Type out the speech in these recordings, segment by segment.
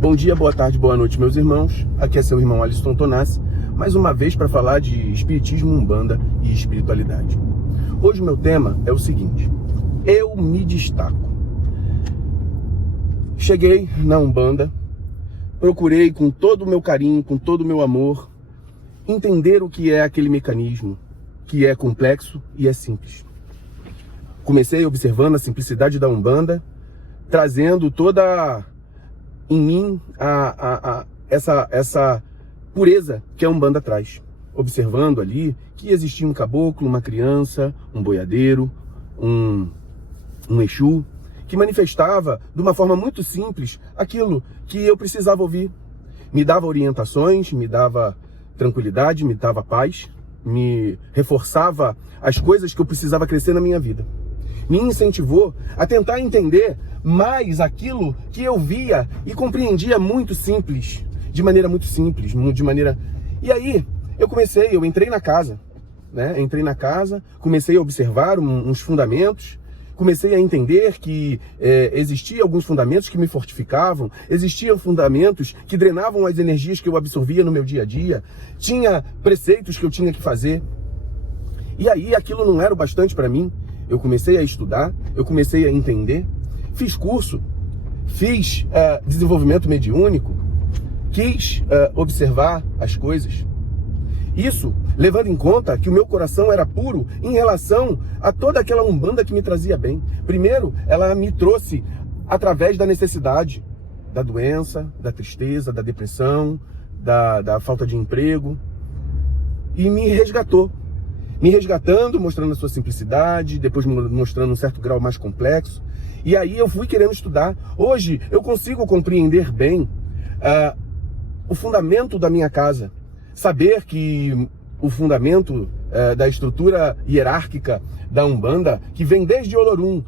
Bom dia, boa tarde, boa noite, meus irmãos. Aqui é seu irmão Alisson Tonassi, mais uma vez para falar de espiritismo, umbanda e espiritualidade. Hoje o meu tema é o seguinte: eu me destaco. Cheguei na umbanda, procurei com todo o meu carinho, com todo o meu amor, entender o que é aquele mecanismo, que é complexo e é simples. Comecei observando a simplicidade da umbanda, trazendo toda em mim essa pureza que a umbanda traz. Observando ali que existia um caboclo, uma criança, um boiadeiro, um exu, que manifestava de uma forma muito simples aquilo que eu precisava ouvir. Me dava orientações, me dava tranquilidade, me dava paz, me reforçava as coisas que eu precisava crescer na minha vida. Me incentivou a tentar entender mais aquilo que eu via e compreendia muito simples, de maneira muito simples, E aí eu entrei na casa, né? Entrei na casa, comecei a observar uns fundamentos, comecei a entender que existiam alguns fundamentos que me fortificavam, existiam fundamentos que drenavam as energias que eu absorvia no meu dia a dia, tinha preceitos que eu tinha que fazer. E aí aquilo não era o bastante para mim. Eu comecei a estudar, eu comecei a entender, fiz curso, fiz desenvolvimento mediúnico, quis observar as coisas. Isso levando em conta que o meu coração era puro em relação a toda aquela umbanda que me trazia bem. Primeiro, ela me trouxe através da necessidade, da doença, da tristeza, da depressão, da falta de emprego, e me resgatou. Me resgatando, mostrando a sua simplicidade, depois mostrando um certo grau mais complexo. E aí eu fui querendo estudar. Hoje eu consigo compreender bem o fundamento da minha casa. Saber que o fundamento da estrutura hierárquica da Umbanda, que vem desde Olorum,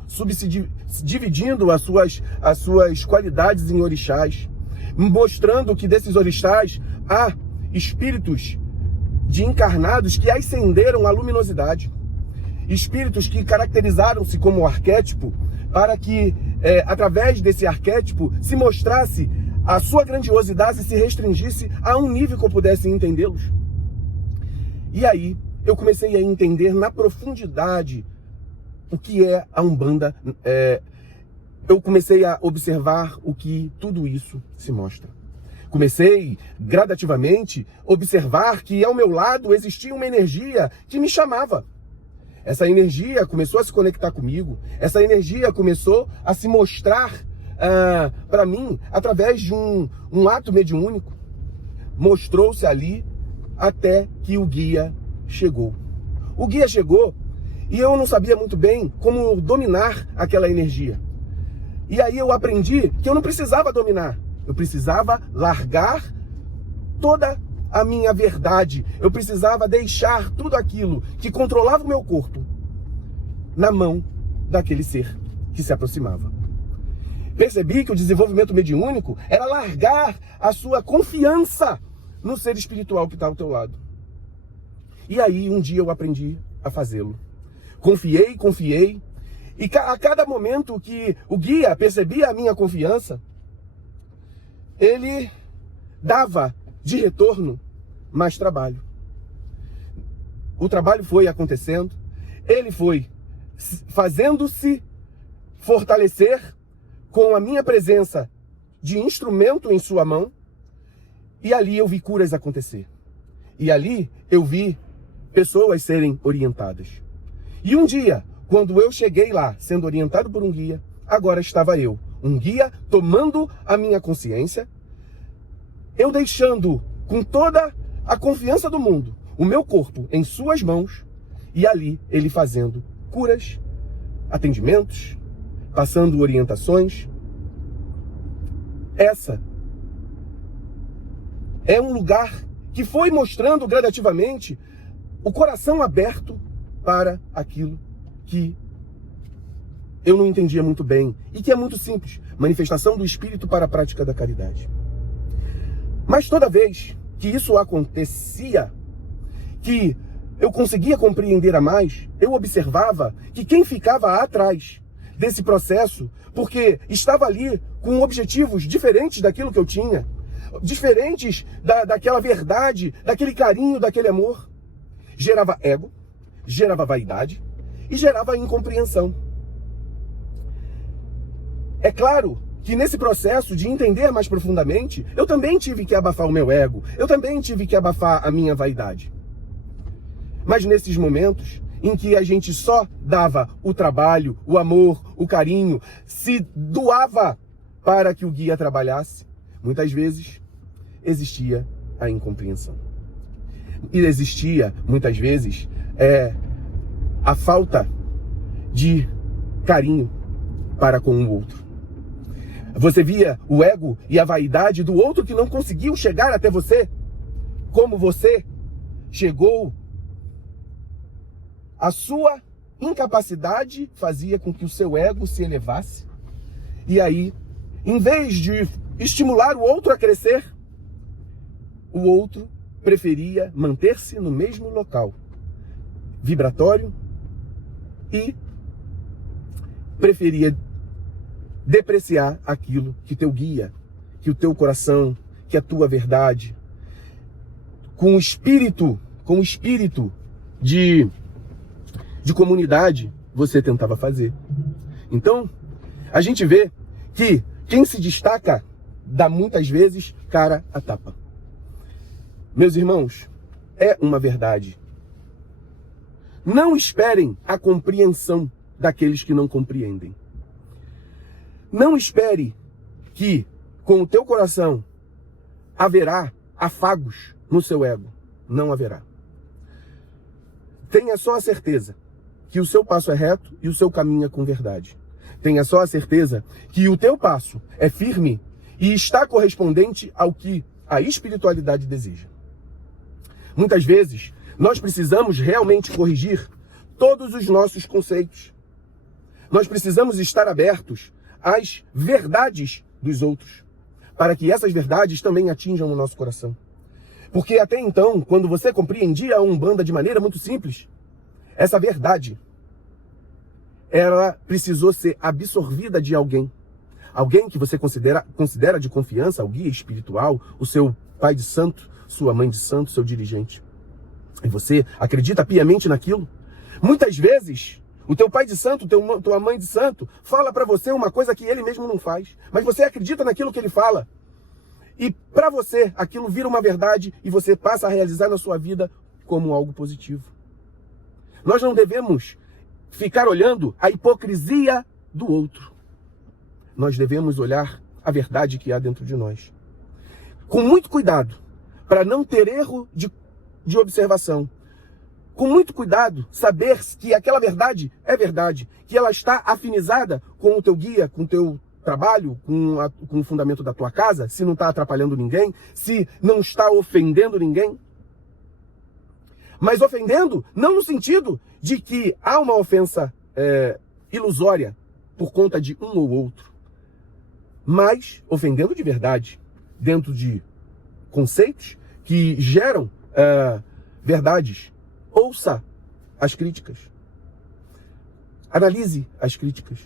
dividindo as suas qualidades em orixás, mostrando que desses orixás há espíritos de encarnados que ascenderam à luminosidade. Espíritos que caracterizaram-se como arquétipo para que, através desse arquétipo, se mostrasse a sua grandiosidade e se restringisse a um nível que eu pudesse entendê-los. E aí, eu comecei a entender na profundidade o que é a Umbanda. Eu comecei a observar o que tudo isso se mostra. Comecei, gradativamente, a observar que ao meu lado existia uma energia que me chamava. Essa energia começou a se conectar comigo. Essa energia começou a se mostrar para mim através de um ato mediúnico. Mostrou-se ali até que o guia chegou. O guia chegou e eu não sabia muito bem como dominar aquela energia. E aí eu aprendi que eu não precisava dominar. Eu precisava largar toda a minha verdade. Eu precisava deixar tudo aquilo que controlava o meu corpo na mão daquele ser que se aproximava. Percebi que o desenvolvimento mediúnico era largar a sua confiança no ser espiritual que está ao teu lado. E aí um dia eu aprendi a fazê-lo. Confiei. E a cada momento que o guia percebia a minha confiança, ele dava de retorno mais trabalho. O trabalho foi acontecendo, ele foi fazendo-se fortalecer com a minha presença de instrumento em sua mão, e ali eu vi curas acontecer. E ali eu vi pessoas serem orientadas. E um dia, quando eu cheguei lá, sendo orientado por um guia, agora estava eu, um guia tomando a minha consciência, eu deixando com toda a confiança do mundo o meu corpo em suas mãos, e ali ele fazendo curas, atendimentos, passando orientações. Essa é um lugar que foi mostrando gradativamente o coração aberto para aquilo que eu não entendia muito bem e que é muito simples: manifestação do espírito para a prática da caridade. Mas toda vez que isso acontecia, que eu conseguia compreender a mais, eu observava que quem ficava atrás desse processo, porque estava ali com objetivos diferentes daquilo que eu tinha, diferentes daquela verdade, daquele carinho, daquele amor. Gerava ego, gerava vaidade e gerava incompreensão. É claro que nesse processo de entender mais profundamente, eu também tive que abafar o meu ego, eu também tive que abafar a minha vaidade. Mas nesses momentos em que a gente só dava o trabalho, o amor, o carinho, se doava para que o guia trabalhasse, muitas vezes existia a incompreensão. E existia, muitas vezes, a falta de carinho para com o outro. Você via o ego e a vaidade do outro que não conseguiu chegar até você, como você chegou. A sua incapacidade fazia com que o seu ego se elevasse. E aí, em vez de estimular o outro a crescer, o outro preferia manter-se no mesmo local vibratório e preferia depreciar aquilo que teu guia, que o teu coração, que a tua verdade, com o espírito de comunidade, você tentava fazer. Então, a gente vê que quem se destaca dá muitas vezes cara a tapa. Meus irmãos, é uma verdade. Não esperem a compreensão daqueles que não compreendem. Não espere que com o teu coração haverá afagos no seu ego. Não haverá. Tenha só a certeza que o seu passo é reto e o seu caminho é com verdade. Tenha só a certeza que o teu passo é firme e está correspondente ao que a espiritualidade deseja. Muitas vezes, nós precisamos realmente corrigir todos os nossos conceitos. Nós precisamos estar abertos às verdades dos outros, para que essas verdades também atinjam o nosso coração. Porque até então, quando você compreendia a Umbanda de maneira muito simples, essa verdade, ela precisou ser absorvida de alguém. Alguém que você considera de confiança, o guia espiritual, o seu pai de santo, sua mãe de santo, seu dirigente. E você acredita piamente naquilo? Muitas vezes, o teu pai de santo, tua mãe de santo, fala para você uma coisa que ele mesmo não faz. Mas você acredita naquilo que ele fala. E para você, aquilo vira uma verdade e você passa a realizar na sua vida como algo positivo. Nós não devemos ficar olhando a hipocrisia do outro. Nós devemos olhar a verdade que há dentro de nós. Com muito cuidado, para não ter erro de observação. Com muito cuidado, saber que aquela verdade é verdade, que ela está afinizada com o teu guia, com o teu trabalho, com o fundamento da tua casa, se não está atrapalhando ninguém, se não está ofendendo ninguém. Mas ofendendo, não no sentido de que há uma ofensa ilusória por conta de um ou outro, mas ofendendo de verdade, dentro de conceitos que geram verdades. Ouça as críticas. Analise as críticas.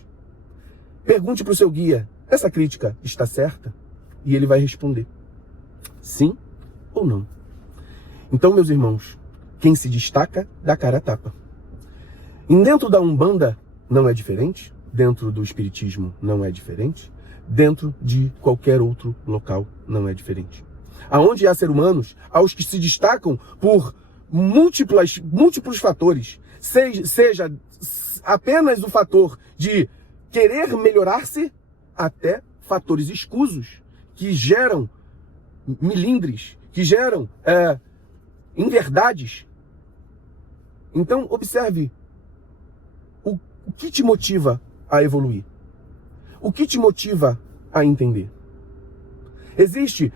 Pergunte para o seu guia, essa crítica está certa? E ele vai responder, sim ou não. Então, meus irmãos, quem se destaca dá cara a tapa. E dentro da Umbanda não é diferente, dentro do Espiritismo não é diferente, dentro de qualquer outro local não é diferente. Aonde há seres humanos, aos que se destacam por múltiplos fatores, seja apenas o fator de querer melhorar-se, até fatores escusos que geram milindres, que geram inverdades. Então, observe o que te motiva a evoluir, o que te motiva a entender. Existe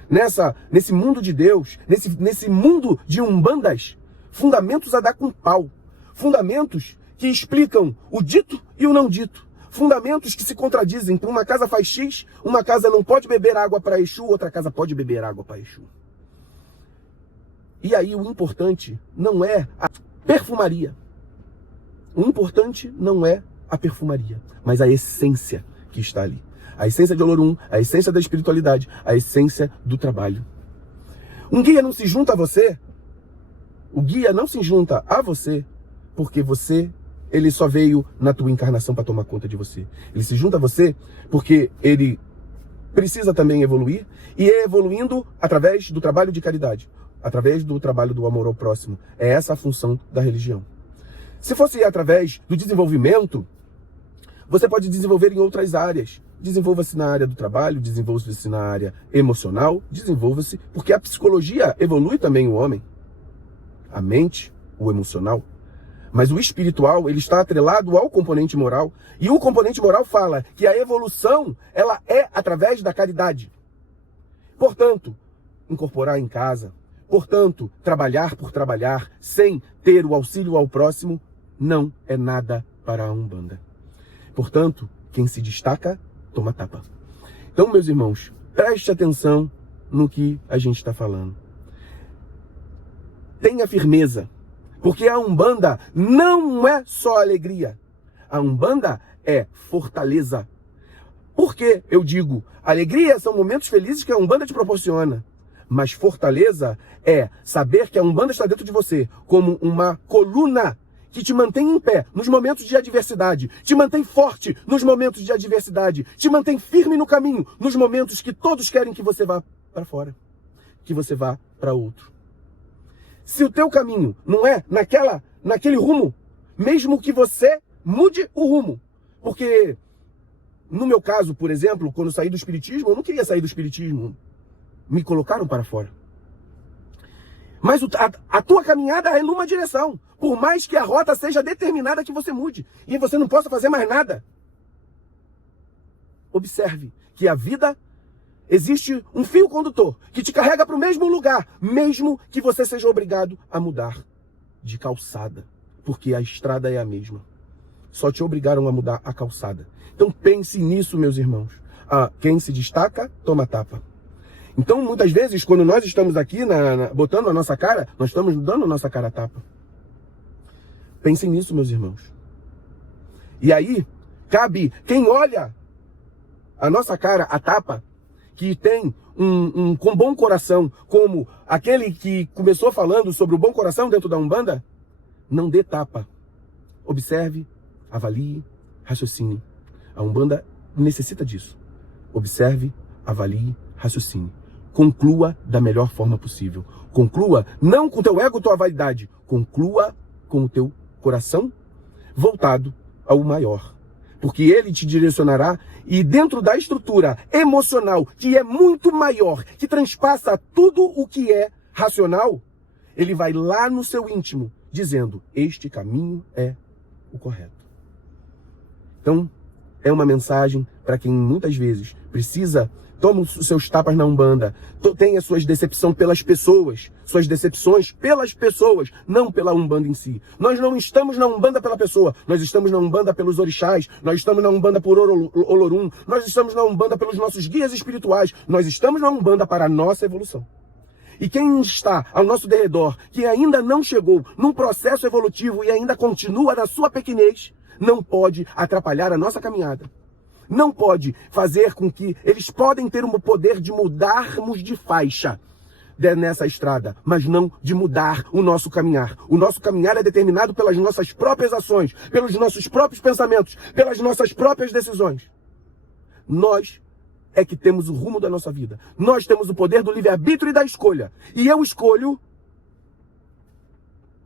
nesse mundo de Deus, nesse mundo de umbandas, fundamentos a dar com pau. Fundamentos que explicam o dito e o não dito. Fundamentos que se contradizem. Para uma casa faz X, uma casa não pode beber água para Exu, outra casa pode beber água para Exu. E aí o importante não é a perfumaria. O importante não é a perfumaria, mas a essência que está ali. a essência de Olorum, a essência da espiritualidade, a essência do trabalho. Um guia não se junta a você, o guia não se junta a você, porque ele só veio na tua encarnação para tomar conta de você. Ele se junta a você porque ele precisa também evoluir, e é evoluindo através do trabalho de caridade, através do trabalho do amor ao próximo. É essa a função da religião. Se fosse através do desenvolvimento, você pode desenvolver em outras áreas. Desenvolva-se na área do trabalho, desenvolva-se na área emocional, desenvolva-se, porque a psicologia evolui também o homem. A mente, o emocional. Mas o espiritual, ele está atrelado ao componente moral. E o componente moral fala que a evolução, ela é através da caridade. Portanto, incorporar em casa, portanto, trabalhar por trabalhar, sem ter o auxílio ao próximo, não é nada para a Umbanda. Portanto, quem se destaca, toma tapa. Então, meus irmãos, preste atenção no que a gente está falando. Tenha firmeza. Porque a Umbanda não é só alegria. A Umbanda é fortaleza. Por que eu digo? Alegria são momentos felizes que a Umbanda te proporciona. Mas fortaleza é saber que a Umbanda está dentro de você como uma coluna que te mantém em pé nos momentos de adversidade, te mantém forte nos momentos de adversidade, te mantém firme no caminho nos momentos que todos querem que você vá para fora, que você vá para outro. Se o teu caminho não é naquele rumo, mesmo que você mude o rumo. Porque, no meu caso, por exemplo, quando eu saí do espiritismo, eu não queria sair do espiritismo. Me colocaram para fora. Mas a tua caminhada é numa direção. Por mais que a rota seja determinada que você mude. E você não possa fazer mais nada. Observe que a vida... existe um fio condutor que te carrega para o mesmo lugar, mesmo que você seja obrigado a mudar de calçada, porque a estrada é a mesma. Só te obrigaram a mudar a calçada. Então pense nisso, meus irmãos. Quem se destaca, toma tapa. Então, muitas vezes, quando nós estamos aqui botando a nossa cara, nós estamos dando a nossa cara a tapa. Pensem nisso, meus irmãos. E aí, cabe quem olha a nossa cara a tapa, que tem com bom coração, como aquele que começou falando sobre o bom coração dentro da Umbanda, não dê tapa. Observe, avalie, raciocine. A Umbanda necessita disso. Observe, avalie, raciocine. Conclua da melhor forma possível. Conclua não com o teu ego, tua vaidade. Conclua com o teu coração voltado ao maior. Porque ele te direcionará, e dentro da estrutura emocional, que é muito maior, que transpassa tudo o que é racional, ele vai lá no seu íntimo, dizendo, este caminho é o correto. Então, é uma mensagem para quem muitas vezes precisa, toma os seus tapas na Umbanda, tem as suas decepções pelas pessoas, suas decepções pelas pessoas, não pela Umbanda em si. Nós não estamos na Umbanda pela pessoa, nós estamos na Umbanda pelos orixás, nós estamos na Umbanda por Olorum, nós estamos na Umbanda pelos nossos guias espirituais, nós estamos na Umbanda para a nossa evolução. E quem está ao nosso derredor, que ainda não chegou num processo evolutivo e ainda continua na sua pequenez, não pode atrapalhar a nossa caminhada. Não pode fazer com que eles podem ter o poder de mudarmos de faixa nessa estrada, mas não de mudar o nosso caminhar. O nosso caminhar é determinado pelas nossas próprias ações, pelos nossos próprios pensamentos, pelas nossas próprias decisões. Nós é que temos o rumo da nossa vida. Nós temos o poder do livre-arbítrio e da escolha. E eu escolho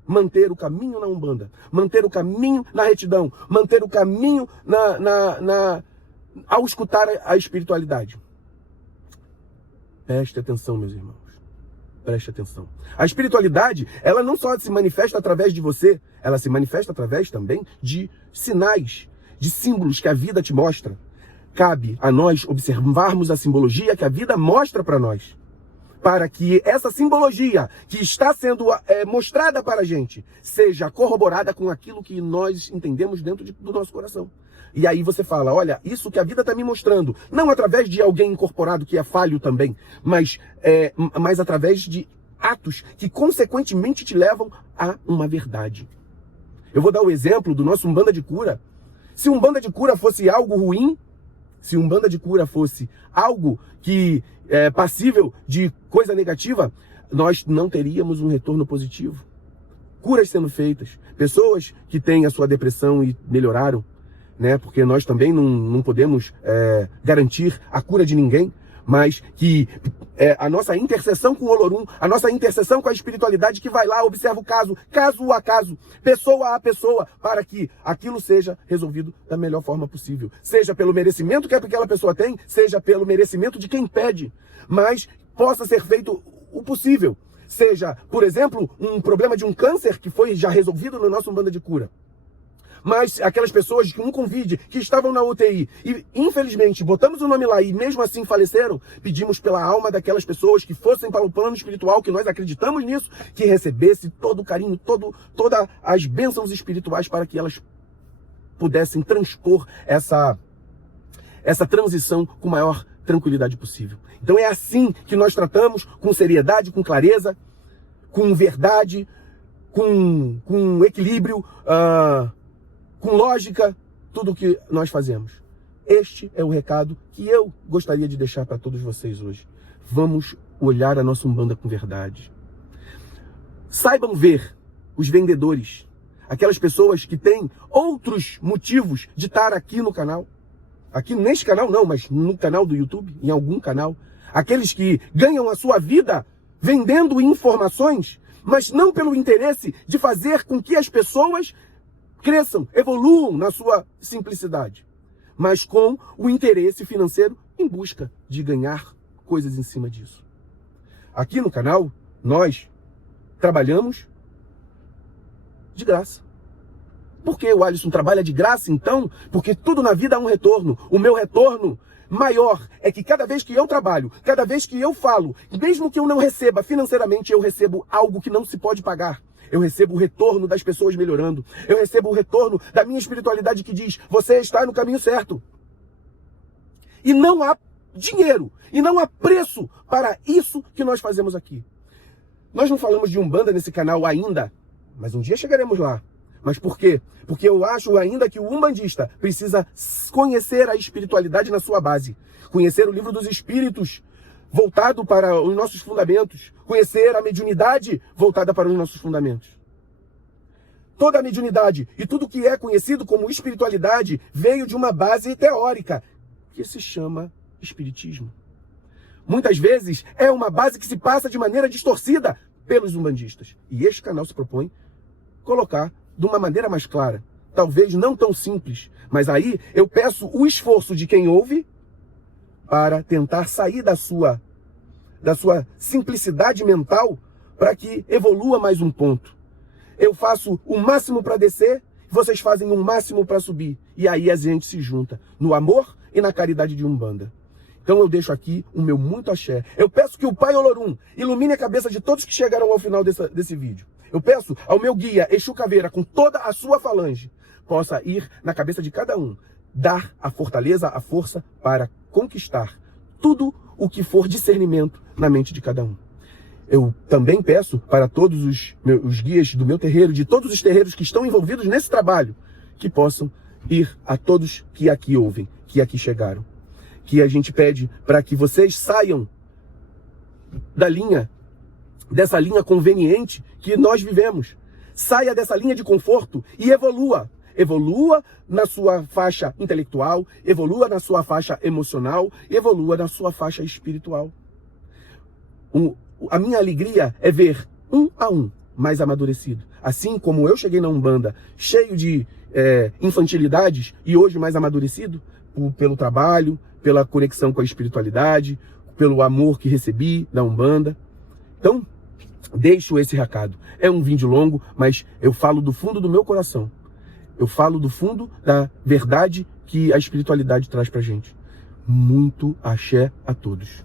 manter o caminho na Umbanda, manter o caminho na retidão, manter o caminho ao escutar a espiritualidade. Preste atenção, meus irmãos. Preste atenção. A espiritualidade, ela não só se manifesta através de você, ela se manifesta através também de sinais, de símbolos que a vida te mostra. Cabe a nós observarmos a simbologia que a vida mostra para nós, para que essa simbologia que está sendo mostrada para a gente seja corroborada com aquilo que nós entendemos dentro do nosso coração. E aí você fala, olha, isso que a vida está me mostrando, não através de alguém incorporado que é falho também, mas através de atos que consequentemente te levam a uma verdade. Eu vou dar o exemplo do nosso Umbanda de Cura. Se Umbanda de Cura fosse algo ruim, se Umbanda de cura fosse algo que é passível de coisa negativa, nós não teríamos um retorno positivo. Curas sendo feitas, pessoas que têm a sua depressão e melhoraram, né? Porque nós também não podemos garantir a cura de ninguém, mas que a nossa intercessão com o Olorum, a nossa intercessão com a espiritualidade que vai lá, observa o caso, caso a caso, pessoa a pessoa, para que aquilo seja resolvido da melhor forma possível. Seja pelo merecimento que aquela pessoa tem, seja pelo merecimento de quem pede, mas possa ser feito o possível. Seja, por exemplo, um problema de um câncer que foi já resolvido no nosso Umbanda de cura. Mas aquelas pessoas com um Covid, que estavam na UTI e, infelizmente, botamos o nome lá e mesmo assim faleceram, pedimos pela alma daquelas pessoas que fossem para o plano espiritual, que nós acreditamos nisso, que recebesse todo o carinho, todas as bênçãos espirituais para que elas pudessem transpor essa transição com a maior tranquilidade possível. Então é assim que nós tratamos, com seriedade, com clareza, com verdade, com equilíbrio, com lógica, tudo o que nós fazemos. Este é o recado que eu gostaria de deixar para todos vocês hoje. Vamos olhar a nossa Umbanda com verdade. Saibam ver os vendedores, aquelas pessoas que têm outros motivos de estar aqui no canal. Aqui neste canal não, mas no canal do YouTube, em algum canal. Aqueles que ganham a sua vida vendendo informações, mas não pelo interesse de fazer com que as pessoas cresçam, evoluam na sua simplicidade, mas com o interesse financeiro em busca de ganhar coisas em cima disso. Aqui no canal, nós trabalhamos de graça. Por que o Alisson trabalha de graça, então? Porque tudo na vida há um retorno. O meu retorno maior é que cada vez que eu trabalho, cada vez que eu falo, mesmo que eu não receba financeiramente, eu recebo algo que não se pode pagar. Eu recebo o retorno das pessoas melhorando. Eu recebo o retorno da minha espiritualidade que diz, você está no caminho certo. E não há dinheiro, e não há preço para isso que nós fazemos aqui. Nós não falamos de Umbanda nesse canal ainda, mas um dia chegaremos lá. Mas por quê? Porque eu acho ainda que o umbandista precisa conhecer a espiritualidade na sua base. Conhecer o livro dos espíritos, voltado para os nossos fundamentos. Conhecer a mediunidade voltada para os nossos fundamentos. Toda a mediunidade e tudo que é conhecido como espiritualidade veio de uma base teórica, que se chama espiritismo. Muitas vezes é uma base que se passa de maneira distorcida pelos umbandistas. E este canal se propõe colocar de uma maneira mais clara. Talvez não tão simples, mas aí eu peço o esforço de quem ouve para tentar sair da sua simplicidade mental para que evolua mais um ponto. Eu faço o máximo para descer, vocês fazem o máximo para subir. E aí a gente se junta no amor e na caridade de Umbanda. Então eu deixo aqui o meu muito axé. Eu peço que o Pai Olorum ilumine a cabeça de todos que chegaram ao final desse vídeo. Eu peço ao meu guia, Exu Caveira, com toda a sua falange, possa ir na cabeça de cada um, dar a fortaleza, a força para conquistar tudo o que for discernimento na mente de cada um. Eu também peço para todos os guias do meu terreiro, de todos os terreiros que estão envolvidos nesse trabalho, que possam ir a todos que aqui ouvem, que aqui chegaram. Que a gente pede para que vocês saiam dessa linha conveniente que nós vivemos. Saia dessa linha de conforto e evolua. Evolua na sua faixa intelectual, evolua na sua faixa emocional, evolua na sua faixa espiritual. A minha alegria é ver um a um mais amadurecido. Assim como eu cheguei na Umbanda cheio de infantilidades e hoje mais amadurecido pelo trabalho, pela conexão com a espiritualidade, pelo amor que recebi da Umbanda. Então, deixo esse recado. É um vídeo longo, mas eu falo do fundo do meu coração. Eu falo do fundo da verdade que a espiritualidade traz pra gente. Muito axé a todos.